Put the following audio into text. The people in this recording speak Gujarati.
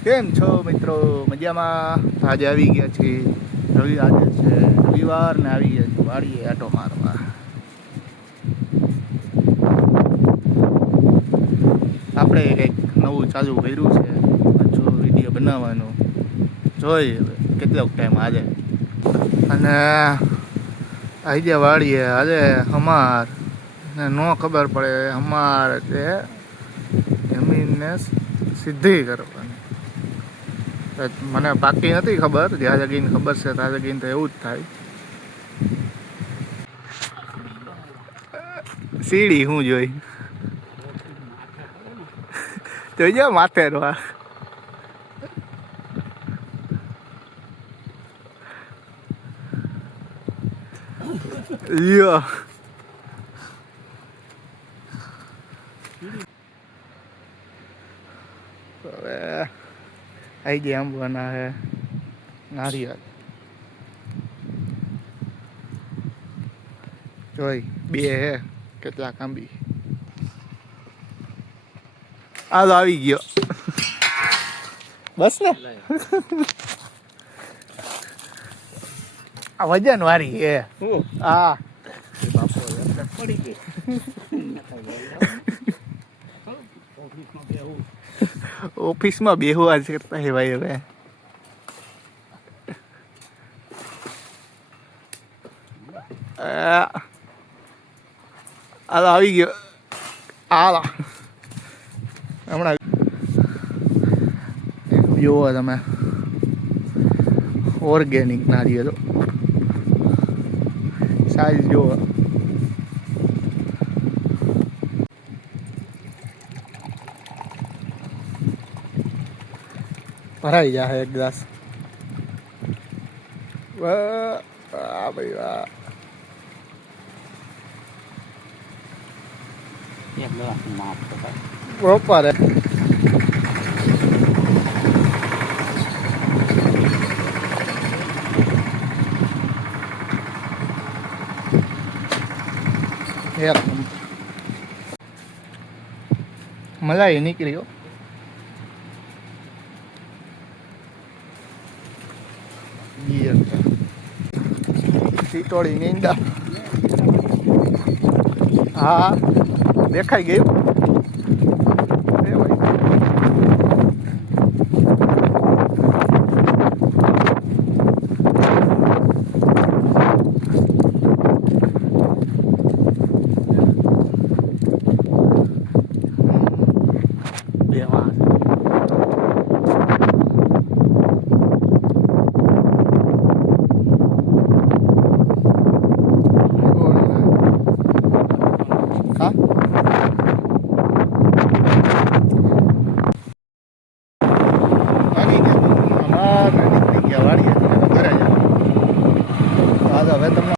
કેમ છો મિત્રો? મજામાં? આજે આવી ગયા છે આજે છે રવિવાર ને આવી ગયા છે વાડીએ આટો મારવા. આપણે કંઈક નવું ચાલુ કર્યું છે પાછું વિડીયો બનાવવાનું. જોઈ હવે કેટલો ટાઈમ આજે. અને આવી ગયા વાડીએ આજે અમાર ને ન ખબર પડે અમાર એટલે જમીનને સીધી કરવાની. મને પાકી નથી ખબર, જ્યાં જગીને ખબર છે ત્યાં જગીને તો એવું જ થાય. સીડી હું જોઈ જોઈજો માથે રો લ્યો હવે આવી ગયા આંબવાના હે નારિયેળ જોઈ બે હે કેટલાક આંબી. હાલો આવી ગયો બસ ને. આ વજન વાળી હે. હા પડી ગઈ. ઓફિસમાં બેહવા જ કરતા હે ભાઈ. હવે હાલો આવી ગયો. હાલો હમણાં જોવો તમે ઓર્ગેનિક નારિયેળ સાઈઝ જોવો. ભરાઈ જાય એક ગ્લાસ. વાહ ભાઈ વાહ. પ્રોપર મલાઈ નીકળ્યો. ટીટોળી નીંદા. હા દેખાઈ ગયું. હવે તમને